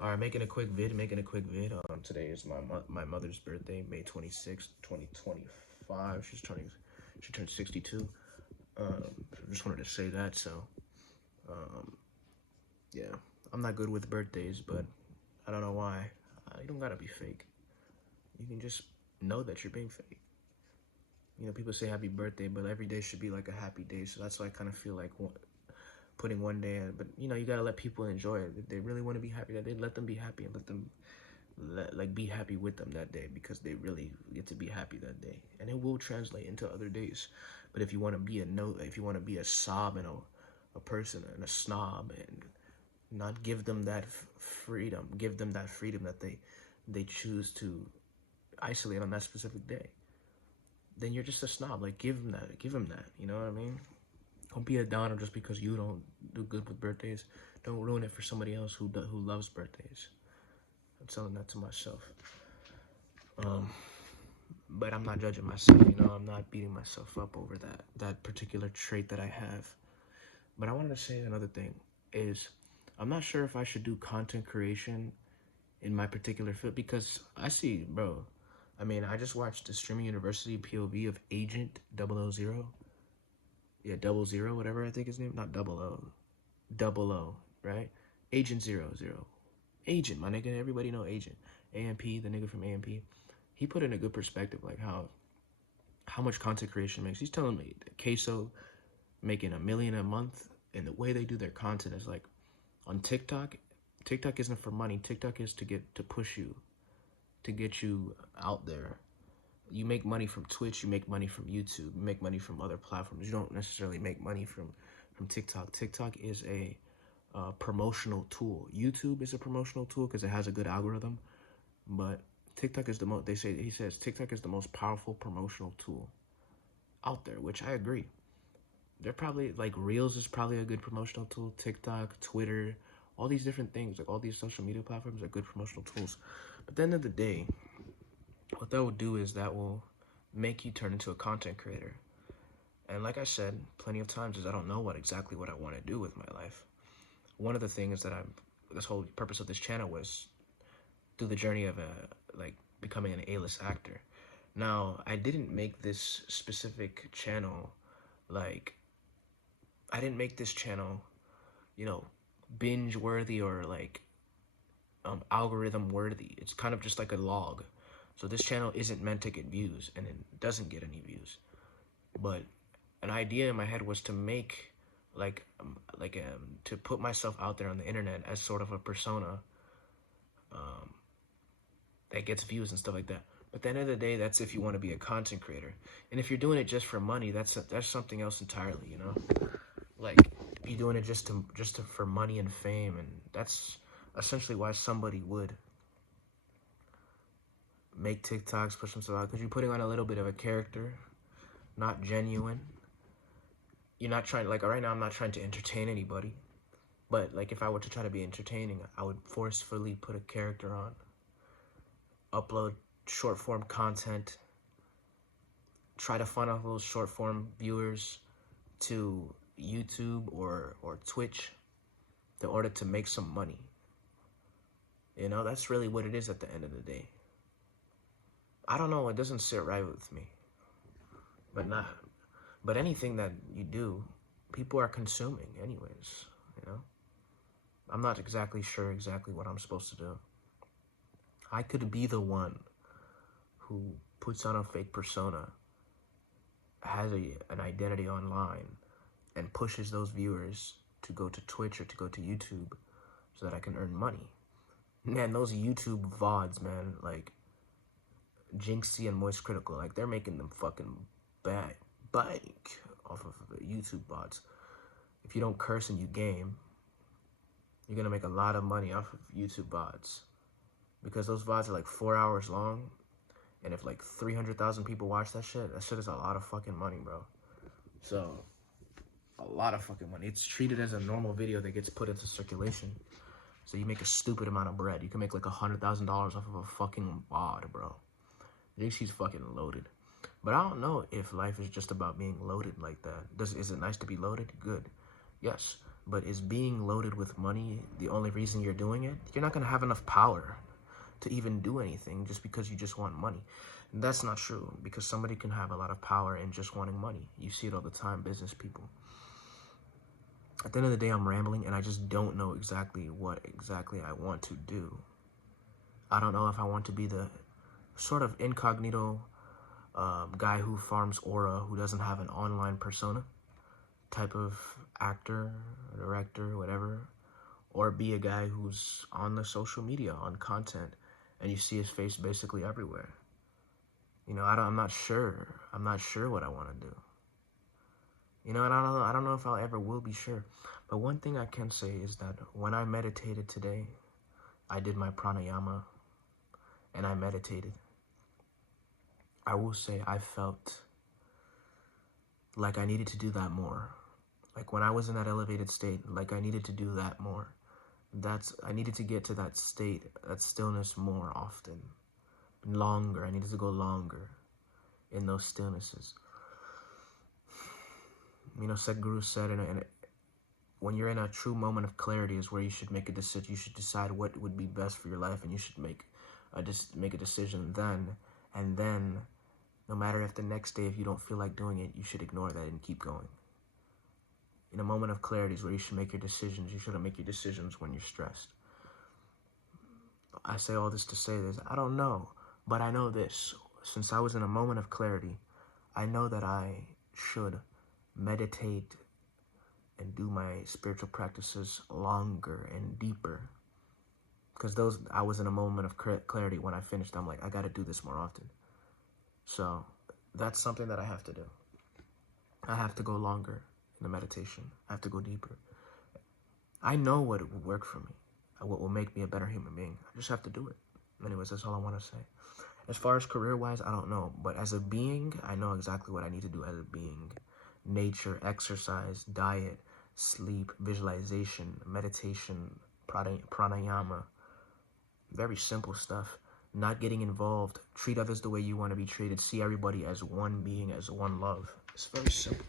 All right, making a quick vid. Today is my mother's birthday, May 26th, 2025. She turned 62. Just wanted to say that. So, yeah, I'm not good with birthdays, but I don't know why. You don't gotta be fake. You can just know that you're being fake. People say happy birthday, but every day should be like a happy day. So that's why I kind of feel like putting one day in. But you gotta let people enjoy it. If they really want to be happy that day, let them be happy and let them be happy with them that day, because they really get to be happy that day, and it will translate into other days. But if you want to be if you want to be a sob and a person and a snob, and not give them that freedom, that they choose to isolate on that specific day, then you're just a snob. Like, give them that, you know what I mean? Don't be a downer just because you don't do good with birthdays. Don't ruin it for somebody else who loves birthdays. I'm telling that to myself. But I'm not judging myself, I'm not beating myself up over that particular trait that I have. But I wanted to say another thing is, I'm not sure if I should do content creation in my particular field, because I see, bro, I mean, I just watched the Streaming University POV of Agent 000. Yeah, 00, whatever I think his name, not double O, double O, right? Agent 00. Agent, my nigga, everybody know Agent. AMP, the nigga from AMP. He put in a good perspective, like how much content creation makes. He's telling me Queso making $1 million a month, and the way they do their content is like on TikTok. TikTok isn't for money. TikTok is to push you, to get you out there. You make money from Twitch, you make money from YouTube, you make money from other platforms. You don't necessarily make money from TikTok. TikTok is a promotional tool. YouTube is a promotional tool because it has a good algorithm, but TikTok is the most. He says TikTok is the most powerful promotional tool out there, which I agree. They're probably like Reels is probably a good promotional tool. TikTok, Twitter, all these different things, like all these social media platforms are good promotional tools. But at the end of the day, what that will do is that will make you turn into a content creator. And like I said plenty of times, is I don't know what I want to do with my life. One of the things that this whole purpose of this channel was through the journey of becoming an A-list actor. Now, I didn't make this specific channel like I didn't make this channel, binge worthy or like algorithm worthy. It's kind of just like a log. So this channel isn't meant to get views, and it doesn't get any views. But an idea in my head was to make to put myself out there on the internet as sort of a persona that gets views and stuff like that. But at the end of the day, that's if you want to be a content creator. And if you're doing it just for money, that's something else entirely, Like, if you're doing it just for money and fame, and that's essentially why somebody would make TikToks, push themselves out, because you're putting on a little bit of a character, not genuine. You're not trying, like, right now I'm not trying to entertain anybody, but like if I were to try to be entertaining, I would forcefully put a character on, upload short form content, try to funnel those short form viewers to YouTube or Twitch in order to make some money. That's really what it is at the end of the day. I don't know, it doesn't sit right with me. But anything that you do, people are consuming anyways, I'm not exactly sure what I'm supposed to do. I could be the one who puts on a fake persona, has an identity online, and pushes those viewers to go to Twitch or to go to YouTube so that I can earn money. Man, those YouTube VODs, man, like Jinxie and Moist Critical, like they're making them fucking bank off of the YouTube VODs. If you don't curse and you game, you're gonna make a lot of money off of YouTube VODs, because those VODs are like 4 hours long, and if like 300,000 people watch that shit is a lot of fucking money, bro. So, a lot of fucking money. It's treated as a normal video that gets put into circulation. So you make a stupid amount of bread. You can make like $100,000 off of a fucking VOD, bro. She's fucking loaded. But I don't know if life is just about being loaded like that. Is it nice to be loaded? Good. Yes. But is being loaded with money the only reason you're doing it? You're not going to have enough power to even do anything just because you just want money. And that's not true, because somebody can have a lot of power in just wanting money. You see it all the time, business people. At the end of the day, I'm rambling, and I just don't know exactly what exactly I want to do. I don't know if I want to be the sort of incognito guy who farms aura, who doesn't have an online persona type of actor, director, whatever, or be a guy who's on the social media, on content, and you see his face basically everywhere. You know, I'm not sure. I'm not sure what I want to do. You know, and I don't know if I ever will be sure. But one thing I can say is that when I meditated today, I did my pranayama and I meditated. I will say I felt like I needed to do that more. Like when I was in that elevated state, like I needed to do that more. I needed to get to that state, that stillness more often, longer. I needed to go longer in those stillnesses. You know, Sadhguru said, when you're in a true moment of clarity is where you should make a decision. You should decide what would be best for your life, and you should make a decision then. And then, no matter if the next day, if you don't feel like doing it, you should ignore that and keep going. In a moment of clarity is where you should make your decisions. You shouldn't make your decisions when you're stressed. I say all this to say this. I don't know, but I know this. Since I was in a moment of clarity, I know that I should meditate and do my spiritual practices longer and deeper. Because I was in a moment of clarity when I finished. I'm like, I got to do this more often. So that's something that I have to do. I have to go longer in the meditation. I have to go deeper. I know what would work for me, what will make me a better human being. I just have to do it. Anyways, that's all I want to say. As far as career-wise, I don't know. But as a being, I know exactly what I need to do as a being. Nature, exercise, diet, sleep, visualization, meditation, pranayama. Very simple stuff. Not getting involved. Treat others the way you want to be treated. See everybody as one being, as one love. It's very simple.